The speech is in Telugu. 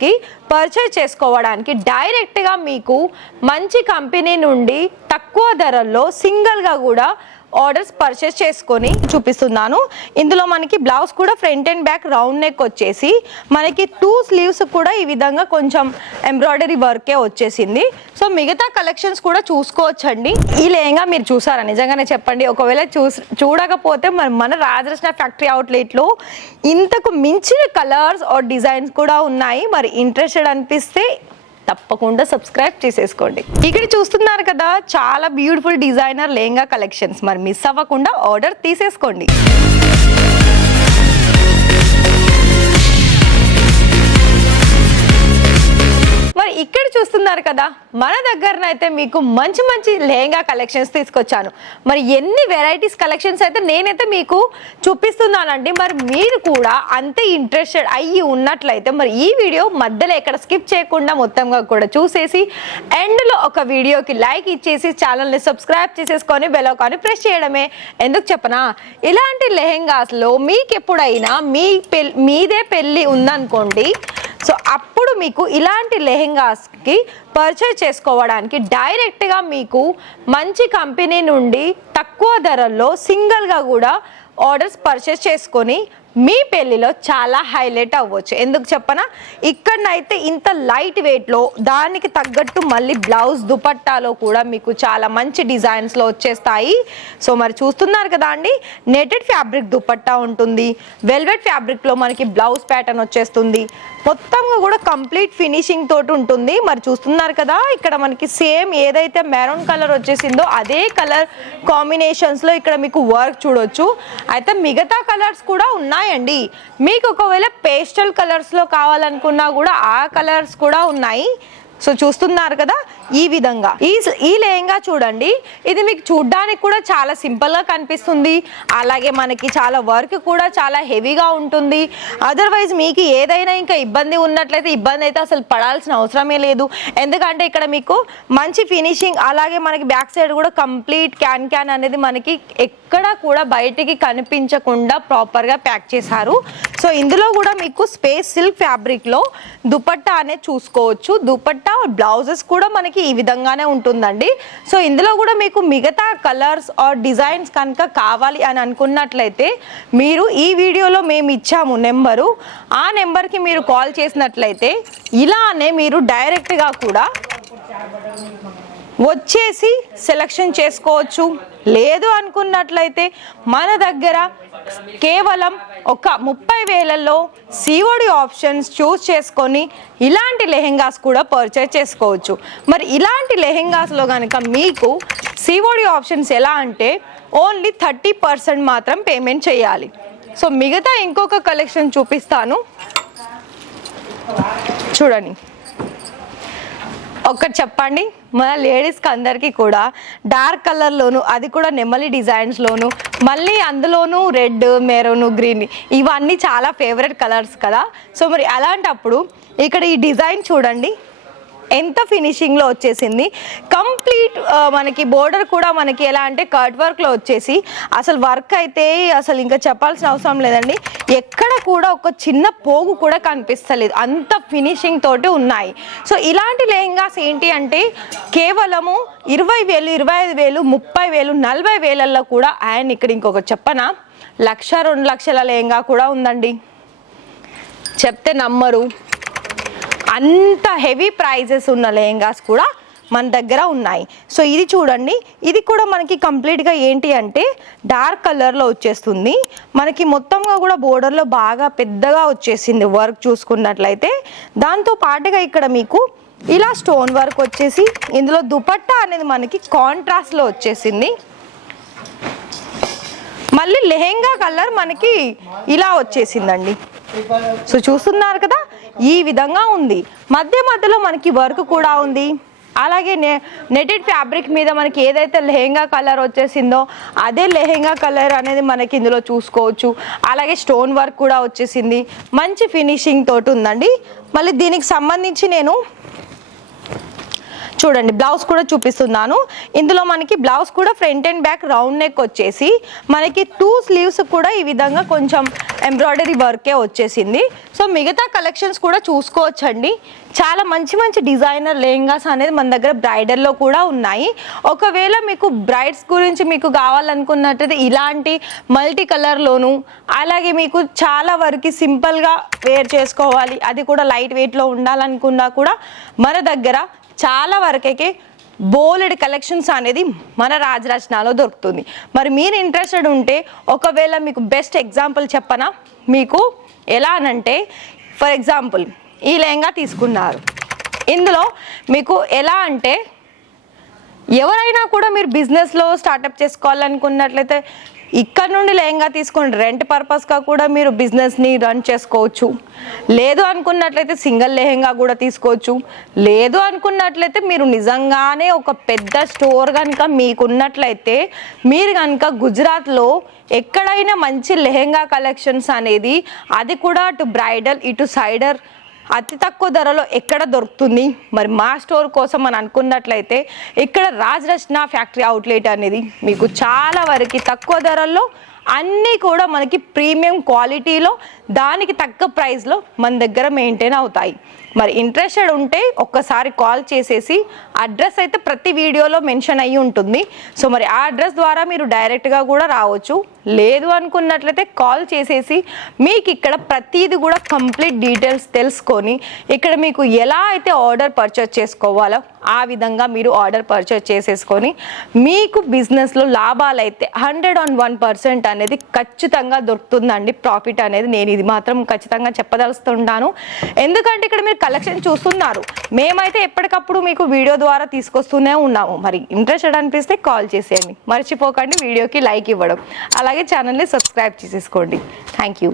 కి పర్చేజ్ చేసుకోవడానికి డైరెక్ట్గా మీకు మంచి కంపెనీ నుండి తక్కువ ధరల్లో సింగిల్గా కూడా ఆర్డర్స్ పర్చేస్ చేసుకొని చూపిస్తున్నాను. ఇందులో మనకి బ్లౌజ్ కూడా front and back round neck వచ్చేసి మనకి టూ స్లీవ్స్ కూడా ఈ విధంగా కొంచెం ఎంబ్రాయిడరీ వర్కే వచ్చేసింది. సో మిగతా కలెక్షన్స్ కూడా చూసుకోవచ్చండి. ఈ లేంగా మీరు చూసారా? నిజంగానే చెప్పండి. ఒకవేళ చూసి చూడకపోతే మరి మన రాజరత్న ఫ్యాక్టరీ అవుట్లెట్లో ఇంతకు మించిన కలర్స్ ఆర్ డిజైన్స్ కూడా ఉన్నాయి. మరి ఇంట్రెస్టెడ్ అనిపిస్తే తప్పకుండా సబ్స్క్రైబ్ చేసేసుకోండి. ఇక్కడ చూస్తున్నారు కదా చాలా బ్యూటిఫుల్ డిజైనర్ లెహంగా కలెక్షన్స్ మరి మిస్ అవ్వకుండా ఆర్డర్ తీసేసుకోండి. మరి ఇక్కడ చూస్తున్నారు కదా మన దగ్గరనైతే మీకు మంచి మంచి లెహంగా కలెక్షన్స్ తీసుకొచ్చాను. మరి ఎన్ని వెరైటీస్ కలెక్షన్స్ అయితే నేనైతే మీకు చూపిస్తున్నానండి. మరి మీరు కూడా అంతే ఇంట్రెస్టెడ్ అయ్యి ఉన్నట్లయితే మరి ఈ వీడియో మధ్యలో ఎక్కడ స్కిప్ చేయకుండా మొత్తంగా కూడా చూసేసి ఎండ్లో ఒక వీడియోకి లైక్ ఇచ్చేసి ఛానల్ని సబ్స్క్రైబ్ చేసేసుకొని బెలోకాన్ని ప్రెస్ చేయడమే. ఎందుకు చెప్పనా? ఇలాంటి లెహెంగాస్లో మీకు ఎప్పుడైనా మీ పెళ్ళి మీదే పెళ్ళి ఉందనుకోండి సో అప్పుడు మీకు ఇలాంటి లెహెంగాస్కి పర్చేజ్ చేసుకోవడానికి డైరెక్ట్గా మీకు మంచి కంపెనీ నుండి తక్కువ ధరల్లో సింగిల్గా కూడా ఆర్డర్స్ పర్చేస్ చేసుకొని మీ పెళ్ళిలో చాలా హైలైట్ అవ్వచ్చు. ఎందుకు చెప్పనా? ఇక్కడనైతే ఇంత లైట్ వెయిట్లో దానికి తగ్గట్టు మళ్ళీ బ్లౌజ్ దుపట్టాలో కూడా మీకు చాలా మంచి డిజైన్స్లో వచ్చేస్తాయి. సో మరి చూస్తున్నారు కదా అండి నెటెడ్ ఫ్యాబ్రిక్ దుపట్టా ఉంటుంది. వెల్వెట్ ఫ్యాబ్రిక్లో మనకి బ్లౌజ్ ప్యాటర్న్ వచ్చేస్తుంది. మొత్తంగా కూడా కంప్లీట్ ఫినిషింగ్ తోటి ఉంటుంది. మరి చూస్తున్నారు కదా ఇక్కడ మనకి సేమ్ ఏదైతే మెరూన్ కలర్ వచ్చేసిందో అదే కలర్ కాంబినేషన్స్లో ఇక్కడ మీకు వర్క్ చూడొచ్చు. అయితే మిగతా కలర్స్ కూడా ఉన్నాయి. ఉన్నాయండి. మీకు ఒకవేళ పేస్టల్ కలర్స్లో కావాలనుకున్నా కూడా ఆ కలర్స్ కూడా ఉన్నాయి. సో చూస్తున్నారు కదా ఈ విధంగా. ఈ ఈ లెహంగా చూడండి. ఇది మీకు చూడ్డానికి కూడా చాలా సింపుల్గా కనిపిస్తుంది. అలాగే మనకి చాలా వర్క్ కూడా చాలా హెవీగా ఉంటుంది. అదర్వైజ్ మీకు ఏదైనా ఇంకా ఇబ్బంది ఉన్నట్లయితే ఇబ్బంది అయితే అసలు పడాల్సిన అవసరమే లేదు. ఎందుకంటే ఇక్కడ మీకు మంచి ఫినిషింగ్ అలాగే మనకి బ్యాక్ సైడ్ కూడా కంప్లీట్ క్యాన్ క్యాన్ అనేది మనకి ఎక్కడ కూడా బయటికి కనిపించకుండా ప్రాపర్గా ప్యాక్ చేశారు. సో ఇందులో కూడా మీకు స్పేస్ సిల్క్ ఫ్యాబ్రిక్లో దుపట్టా అనేది చూసుకోవచ్చు. దుపట్టా బ్లౌజెస్ కూడా మనకి ఈ విధంగానే ఉంటుందండి. సో ఇందులో కూడా మీకు మిగతా కలర్స్ ఆర్ డిజైన్స్ కనుక కావాలి అని అనుకున్నట్లయితే మీరు ఈ వీడియోలో మేము ఇచ్చాము నెంబరు. ఆ నెంబర్కి మీరు కాల్ చేసినట్లయితే ఇలానే మీరు డైరెక్ట్గా కూడా వచ్చేసి సెలక్షన్ చేసుకోవచ్చు. లేదు అనుకున్నట్లయితే మన దగ్గర కేవలం ఒక ముప్పై వేలలో సిఓడి ఆప్షన్స్ చూస్ చేసుకొని ఇలాంటి లెహెంగాస్ కూడా పర్చేజ్ చేసుకోవచ్చు. మరి ఇలాంటి లెహెంగాస్లో కనుక మీకు సిఓడి ఆప్షన్స్ ఎలా అంటే ఓన్లీ థర్టీ పర్సెంట్ మాత్రం పేమెంట్ చేయాలి. సో మిగతా ఇంకొక కలెక్షన్ చూపిస్తాను. చూడండి. ఒకటి చెప్పండి. మన లేడీస్కి అందరికీ కూడా డార్క్ కలర్లోను అది కూడా నెమలి డిజైన్స్లోను మళ్ళీ అందులోనూ రెడ్ మెరూన్ గ్రీన్ ఇవన్నీ చాలా ఫేవరెట్ కలర్స్ కదా. సో మరి అలాంటప్పుడు ఇక్కడ ఈ డిజైన్ చూడండి. ఎంత ఫినిషింగ్లో వచ్చేసింది? కంప్లీట్ మనకి బోర్డర్ కూడా మనకి ఎలా అంటే కట్ వర్క్లో వచ్చేసి అసలు వర్క్ అయితే అసలు ఇంకా చెప్పాల్సిన అవసరం లేదండి. ఎక్కడ కూడా ఒక చిన్న పోగు కూడా కనిపిస్తలేదు. అంత ఫినిషింగ్ తోటి ఉన్నాయి. సో ఇలాంటి లెహంగాస్ ఏంటి అంటే కేవలము ఇరవై వేలు ఇరవై ఐదు వేలు ముప్పై వేలు నలభై వేలల్లో కూడా అండ్ ఇక్కడ ఇంకొకటి చెప్పనా? లక్ష రెండు లక్షల లెహంగా కూడా ఉందండి. చెప్తే నమ్మరు. అంత హెవీ ప్రైజెస్ ఉన్న లెహంగాస్ కూడా మన దగ్గర ఉన్నాయి. సో ఇది చూడండి. ఇది కూడా మనకి కంప్లీట్గా ఏంటి అంటే డార్క్ కలర్లో వచ్చేస్తుంది. మనకి మొత్తంగా కూడా బోర్డర్లో బాగా పెద్దగా వచ్చేసింది వర్క్ చూసుకున్నట్లయితే. దాంతో పాటుగా ఇక్కడ మీకు ఇలా స్టోన్ వర్క్ వచ్చేసి ఇందులో దుపట్టా అనేది మనకి కాంట్రాస్ట్లో వచ్చేసింది. మళ్ళీ లెహెంగా కలర్ మనకి ఇలా వచ్చేసిందండి. సో చూస్తున్నారు కదా? ఈ విధంగా ఉంది. మధ్య మధ్యలో మనకి వర్క్ కూడా ఉంది. అలాగే నె నెటెడ్ ఫ్యాబ్రిక్ మీద మనకి ఏదైతే లెహెంగా కలర్ వచ్చేసిందో అదే లెహెంగా కలర్ అనేది మనకి ఇందులో చూసుకోవచ్చు. అలాగే స్టోన్ వర్క్ కూడా వచ్చేసింది. మంచి ఫినిషింగ్ తోటి ఉందండి. మళ్ళీ దీనికి సంబంధించి నేను చూడండి బ్లౌజ్ కూడా చూపిస్తున్నాను. ఇందులో మనకి బ్లౌజ్ కూడా front and back round neck వచ్చేసి మనకి టూ స్లీవ్స్ కూడా ఈ విధంగా కొంచెం ఎంబ్రాయిడరీ వర్కే వచ్చేసింది. సో మిగతా కలెక్షన్స్ కూడా చూసుకోవచ్చండి. చాలా మంచి మంచి డిజైనర్ లెహంగాస్ అనేది మన దగ్గర బ్రైడల్లో కూడా ఉన్నాయి. ఒకవేళ మీకు బ్రైడ్స్ గురించి మీకు కావాలనుకున్నట్టయితే ఇలాంటి మల్టీ కలర్లోను అలాగే మీకు చాలా వరకు సింపుల్గా వేర్ చేసుకోవాలి అది కూడా లైట్ వెయిట్లో ఉండాలనుకున్నా కూడా మన దగ్గర చాలా వరకైతే బోలెడ్ కలెక్షన్స్ అనేది మన రాజరచనలో దొరుకుతుంది. మరి మీరు ఇంట్రెస్టెడ్ ఉంటే ఒకవేళ మీకు బెస్ట్ ఎగ్జాంపుల్ చెప్పనా? మీకు ఎలా అనంటే ఫర్ ఎగ్జాంపుల్ ఈ లెహంగా తీసుకున్నారు. ఇందులో మీకు ఎలా అంటే ఎవరైనా కూడా మీరు బిజినెస్లో స్టార్టప్ చేసుకోవాలనుకున్నట్లయితే ఇక్కడ నుండి లెహంగా తీసుకొని రెంట్ పర్పస్గా కూడా మీరు బిజినెస్ని రన్ చేసుకోవచ్చు. లేదు అనుకున్నట్లయితే సింగిల్ లెహంగా కూడా తీసుకోవచ్చు. లేదు అనుకున్నట్లయితే మీరు నిజంగానే ఒక పెద్ద స్టోర్ కనుక మీకున్నట్లయితే మీరు కనుక గుజరాత్లో ఎక్కడైనా మంచి లెహంగా కలెక్షన్స్ అనేది అది కూడా అటు బ్రైడల్ ఇటు సైడర్ అతి తక్కువ ధరలో ఎక్కడ దొరుకుతుంది? మరి మా స్టోర్ కోసం మనం అనుకున్నట్లయితే ఇక్కడ రాజరచన ఫ్యాక్టరీ అవుట్లెట్ అనేది మీకు చాలా వరకు తక్కువ ధరల్లో అన్నీ కూడా మనకి ప్రీమియం క్వాలిటీలో దానికి తగ్గ ప్రైస్లో మన దగ్గర మెయింటైన్ అవుతాయి. మరి ఇంట్రెస్టెడ్ ఉంటే ఒక్కసారి కాల్ చేసేసి అడ్రస్ అయితే ప్రతి వీడియోలో మెన్షన్ అయ్యి ఉంటుంది. సో మరి ఆ అడ్రస్ ద్వారా మీరు డైరెక్ట్గా కూడా రావచ్చు. లేదు అనుకున్నట్లయితే కాల్ చేసేసి మీకు ఇక్కడ ప్రతిదీ కూడా కంప్లీట్ డీటెయిల్స్ తెలుసుకొని ఇక్కడ మీకు ఎలా అయితే ఆర్డర్ పర్చేస్ చేసుకోవాలో ఆ విధంగా మీరు ఆర్డర్ పర్చేస్ చేసేసుకొని మీకు బిజినెస్లో లాభాలు అయితే హండ్రెడ్ ఆన్ వన్ పర్సెంట్ అనేది ఖచ్చితంగా దొరుకుతుందండి. ప్రాఫిట్ అనేది నేను ఇది మాత్రం ఖచ్చితంగా చెప్పదలుస్తుంటాను ఎందుకంటే ఇక్కడ మీరు కలెక్షన్ చూస్తున్నారు. మేమైతే ఎప్పటికప్పుడు మీకు వీడియో ద్వారా తీసుకొస్తూనే ఉన్నాము. మరి ఇంట్రెస్టెడ్ అనిపిస్తే కాల్ చేసేయండి. మర్చిపోకండి. వీడియోకి లైక్ ఇవ్వడం. అలాగే ఛానల్ని సబ్స్క్రైబ్ చేసేసుకోండి థ్యాంక్ యూ